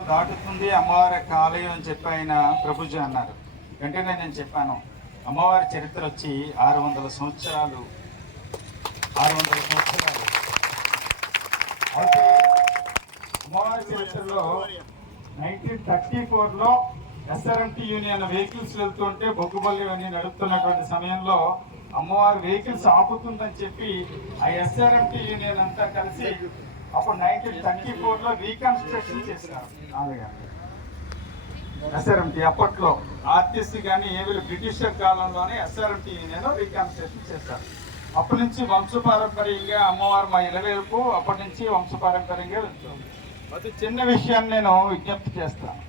దాటుతుంది అమ్మవారి యొక్క ఆలయం అని చెప్పి ఆయన ప్రభుజీ అన్నారు. వెంటనే నేను చెప్పాను అమ్మవారి చరిత్ర వచ్చి ఆరు వందల సంవత్సరాలు ఆరు వందల సంవత్సరాలు. అయితే అమ్మవారి చరిత్రలో నైన్టీన్ థర్టీ ఫోర్లో ఎస్ఆర్ఎంటీ యూనియన్ వెహికల్స్ వెళ్తుంటే బొగ్గుబల్లి అన్ని నడుపుతున్నటువంటి సమయంలో అమ్మవారి వెహికల్స్ ఆపుతుందని చెప్పి ఆ ఎస్ఆర్ఎంటీ యూనియన్ అంతా కలిసి అప్పుడు నైన్టీన్ థర్టీ ఫోర్లో రీకన్స్ట్రక్షన్ చేశారు. ఎస్ఆర్ఎంటీ అప్పట్లో ఆర్టీసీ కానీ ఏవి బ్రిటిషర్ కాలంలోనే ఎస్ఆర్ఎంటీ యూనియన్ రీకన్స్ట్రక్షన్ చేశారు అప్పటి నుంచి వంశపారంపర్యంగా అమ్మవారు మా ఇలవేలుపు అప్పటి నుంచి వంశపారంపర్యంగా వెళ్తుంది అది చిన్న విషయాన్ని నేను విజ్ఞప్తి చేస్తాను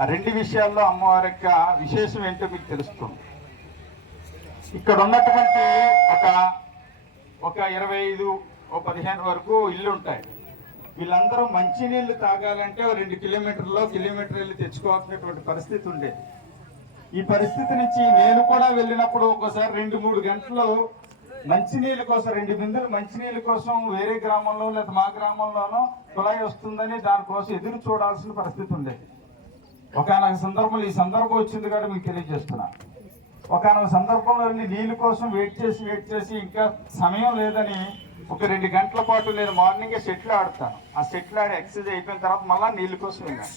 ఆ రెండు విషయాల్లో అమ్మవారి యొక్క విశేషం ఏంటో మీకు తెలుస్తుంది. ఇక్కడ ఉన్నటువంటి ఒక ఒక ఇరవై ఐదు ఓ పదిహేను వరకు ఇల్లు ఉంటాయి. వీళ్ళందరూ మంచినీళ్ళు తాగాలంటే రెండు కిలోమీటర్లో కిలోమీటర్ వెళ్ళి తెచ్చుకోవాల్సినటువంటి పరిస్థితి ఉండేది. ఈ పరిస్థితి నుంచి నేను కూడా వెళ్ళినప్పుడు ఒకసారి రెండు మూడు గంటలు మంచినీళ్ళ కోసం రెండు బిందెలు మంచినీళ్ళ కోసం వేరే గ్రామంలో లేదా మా గ్రామంలోనో కుళాయి వస్తుందని దానికోసం ఎదురు చూడాల్సిన పరిస్థితి ఉండేది. ఒకనొక సందర్భంలో ఈ సందర్భం వచ్చింది కాబట్టి మీకు తెలియజేస్తున్నా. ఒకనొక సందర్భంలో నీళ్ళ కోసం వెయిట్ చేసి వెయిట్ చేసి ఇంకా సమయం లేదని ఒక రెండు గంటల పాటు నేను మార్నింగే షెటిల్ ఆడతాను. ఆ షెటిల్ ఆడి ఎక్సర్సైజ్ అయిపోయిన తర్వాత మళ్ళీ నీళ్ళ కోసం వెళ్ళాను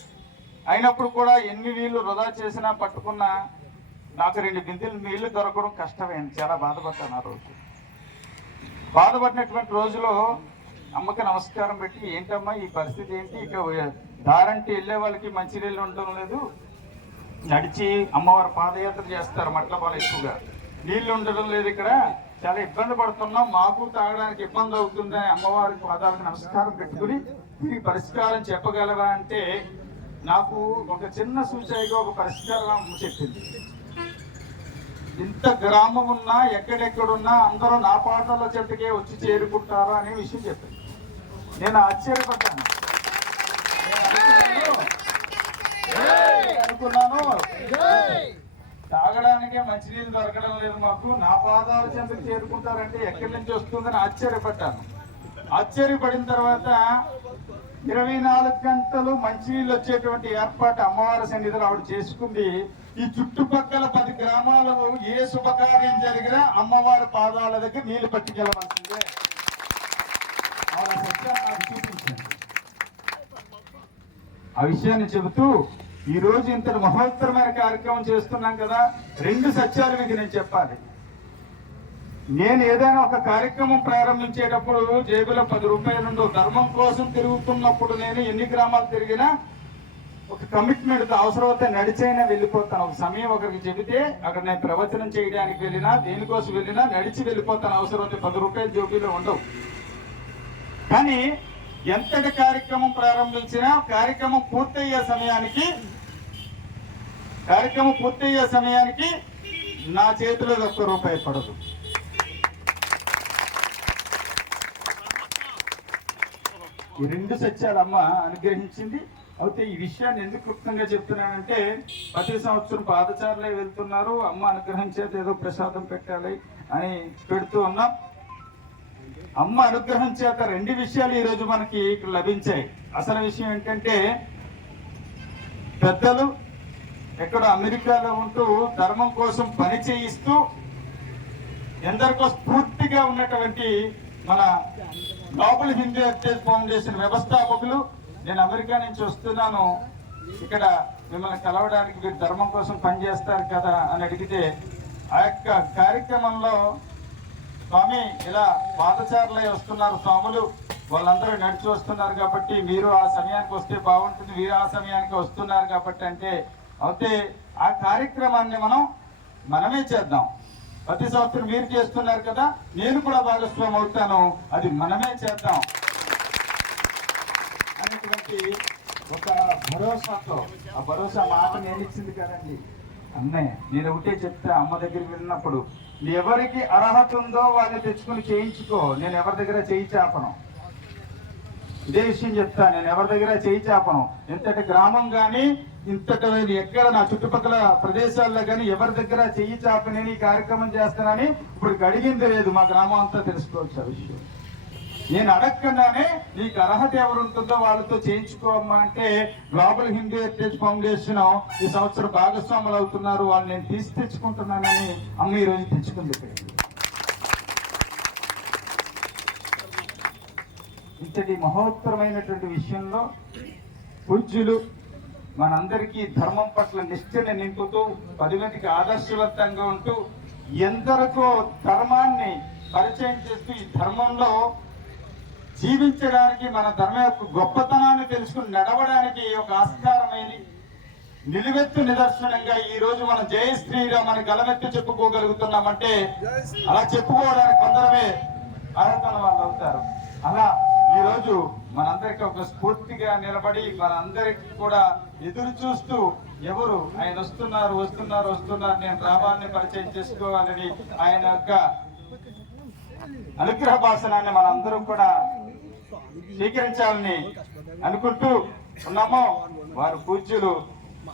అయినప్పుడు కూడా ఎన్ని నీళ్ళు వృధా చేసినా పట్టుకున్నా నాకు రెండు బిందెలు నీళ్ళు దొరకడం కష్టమైంది చాలా బాధపడ్డాను ఆ రోజు. బాధపడినటువంటి రోజులో అమ్మకి నమస్కారం పెట్టి ఏంటమ్మా ఈ పరిస్థితి ఏంటి? ఇక దారంటే వెళ్ళే వాళ్ళకి మంచి నీళ్ళు ఉండడం లేదు. నడిచి అమ్మవారు పాదయాత్ర చేస్తారు మట్లపాలు ఎక్కువగా. నీళ్ళు ఉండడం లేదు ఇక్కడ. చాలా ఇబ్బంది పడుతున్నాం. మాకు తాగడానికి ఇబ్బంది అవుతుందని అమ్మవారి పాదాలకు నమస్కారం పెట్టుకుని ఈ పరిష్కారం చెప్పగలవా అంటే నాకు ఒక చిన్న సూచనగా ఒక పరిష్కారం చెప్పింది. ఇంత గ్రామం ఉన్నా ఎక్కడెక్కడున్నా అందరూ నా పాటల చెట్టుకే వచ్చి చేరుకుంటారా అనే విషయం చెప్పింది నేను ఆశ్చర్యపడ్డాను నేను అనుకున్నాను తాగడానికే దొరకడం లేదు మాకు. నా పాదాల చెంతకు చేరుకుంటారంటే ఎక్కడి నుంచి వస్తుందని ఆశ్చర్యపడ్డాను. ఆశ్చర్యపడిన తర్వాత ఇరవై నాలుగు గంటలు మంచినీళ్ళు వచ్చేటువంటి ఏర్పాటు అమ్మవారి సన్నిధిలో ఆవిడ చేసుకుంది. ఈ చుట్టుపక్కల పది గ్రామాలలో ఏ శుభకార్యం జరిగినా అమ్మవారి పాదాల దగ్గర నీళ్ళు పట్టుకెళ్ళవలసిందే. ఆ విషయాన్ని చెబుతూ ఈ రోజు ఇంతటి మహోత్తరమైన కార్యక్రమం చేస్తున్నాం కదా రెండు సత్యాలు మీకు నేను చెప్పాలి. నేను ఏదైనా ఒక కార్యక్రమం ప్రారంభించేటప్పుడు జేబులో పది రూపాయలు ఉండవు ధర్మం కోసం తిరుగుతున్నప్పుడు నేను ఎన్ని గ్రామాలు తిరిగినా ఒక కమిట్మెంట్ అవసరమైతే నడిచైనా వెళ్ళిపోతాను. ఒక సమయం ఒకరికి చెబితే అక్కడ నేను ప్రవచనం చేయడానికి వెళ్ళినా దేనికోసం వెళ్ళినా నడిచి వెళ్ళిపోతాను. అవసరమైతే పది రూపాయలు జోబీలో ఉండవు. కానీ ఎంతటి కార్యక్రమం ప్రారంభించినా కార్యక్రమం పూర్తయ్యే సమయానికి కార్యక్రమం పూర్తయ్యే సమయానికి నా చేతిలో ఒక్క రూపాయి పడదు. ఈ రెండు సత్యాలు అమ్మ అనుగ్రహించింది. అయితే ఈ విషయాన్ని ఎందుకు క్లుప్తంగా చెప్తున్నానంటే ప్రతి సంవత్సరం పాదచారులే వెళ్తున్నారు. అమ్మ అనుగ్రహం చేత ఏదో ప్రసాదం పెట్టాలి అని పెడుతూ ఉన్నాం. అమ్మ అనుగ్రహం చేత రెండు విషయాలు ఈరోజు మనకి ఇక్కడ లభించాయి. అసలు విషయం ఏంటంటే పెద్దలు ఎక్కడ అమెరికాలో ఉంటూ ధర్మం కోసం పని చేయిస్తూ ఎందరికో స్ఫూర్తిగా ఉన్నటువంటి మన గ్లోబల్ హిందూ హెరిటేజ్ ఫౌండేషన్ వ్యవస్థాపకులు నేను అమెరికా నుంచి వస్తున్నాను. ఇక్కడ మిమ్మల్ని కలవడానికి మీరు ధర్మం కోసం పనిచేస్తారు కదా అని అడిగితే ఆ యొక్క కార్యక్రమంలో స్వామి ఇలా పాదచారులై వస్తున్నారు స్వాములు. వాళ్ళందరూ నడిచి వస్తున్నారు కాబట్టి మీరు ఆ సమయానికి వస్తే బాగుంటుంది మీరు ఆ సమయానికి వస్తున్నారు కాబట్టి అంటే అయితే ఆ కార్యక్రమాన్ని మనం మనమే చేద్దాం. ప్రతి సంవత్సరం మీరు చేస్తున్నారు కదా నేను కూడా భాగస్వామి అవుతాను. అది మనమే చేద్దాం. అనేటువంటి ఒక భరోసాతో ఆ భరోసా మాట నేను ఇచ్చింది కదండి. అన్నయ్య నేను ఒకటే చెప్తా అమ్మ దగ్గరికి వెళ్ళినప్పుడు ఎవరికి అర్హత ఉందో వాళ్ళని తెచ్చుకుని చేయించుకో నేను ఎవరి దగ్గర చేయి చేపను? ఇదే విషయం చెప్తా నేను ఎవరి దగ్గర చేయి చేపను? ఇంతటి గ్రామం కానీ ఇంతటి ఎక్కడ నా చుట్టుపక్కల ప్రదేశాల్లో కానీ ఎవరి దగ్గర చెయ్యి చాపని ఈ కార్యక్రమం చేస్తానని ఇప్పుడు అడిగింది లేదు మా గ్రామం అంతా తెలుసుకోవచ్చు ఆ విషయం. నేను అడగకుండానే నీకు అర్హత ఎవరు ఉంటుందో వాళ్ళతో చేయించుకోమ్మా అంటే గ్లోబల్ హిందూ హెరిటేజ్ ఫౌండేషన్ ఈ సంవత్సరం భాగస్వాములు అవుతున్నారు. వాళ్ళు నేను తీసి తెచ్చుకుంటున్నానని అమ్మ ఈరోజు రోజు తెచ్చుకుంది ఇంతటి మహోత్తరమైనటువంటి విషయంలో పూజ్యులు మనందరికీ ధర్మం పట్ల నిష్ఠని నింపుతూ పది మందికి ఆదర్శవంతంగా ఉంటూ ఎందరికో ధర్మాన్ని పరిచయం చేస్తూ ఈ ధర్మంలో జీవించడానికి మన ధర్మ యొక్క గొప్పతనాన్ని తెలుసుకుని నడవడానికి ఒక ఆస్కారమైన నిలువెత్తు నిదర్శనంగా ఈ రోజు మనం జయ శ్రీరామ్ అని గలమెత్తి చెప్పుకోగలుగుతున్నామంటే అలా చెప్పుకోవడానికి కొందరమే అర్హతల వాళ్ళు అవుతారు. అలా ఈ రోజు మనందరికీ ఒక స్ఫూర్తిగా నిలబడి మనందరికి కూడా ఎదురు చూస్తూ ఎవరు ఆయన వస్తున్నారు వస్తున్నారు వస్తున్నారు నేను రామాన్ని పరిచయం చేసుకోవాలని ఆయన యొక్క అనుగ్రహ భాషణాన్ని మనందరం కూడా స్వీకరించాలని అనుకుంటూ ఉన్నాము వారు పూజ్యులు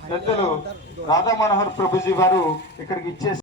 పెద్దలు రాధా మనోహర్ ప్రభుజీ వారు ఇక్కడికి ఇచ్చేసి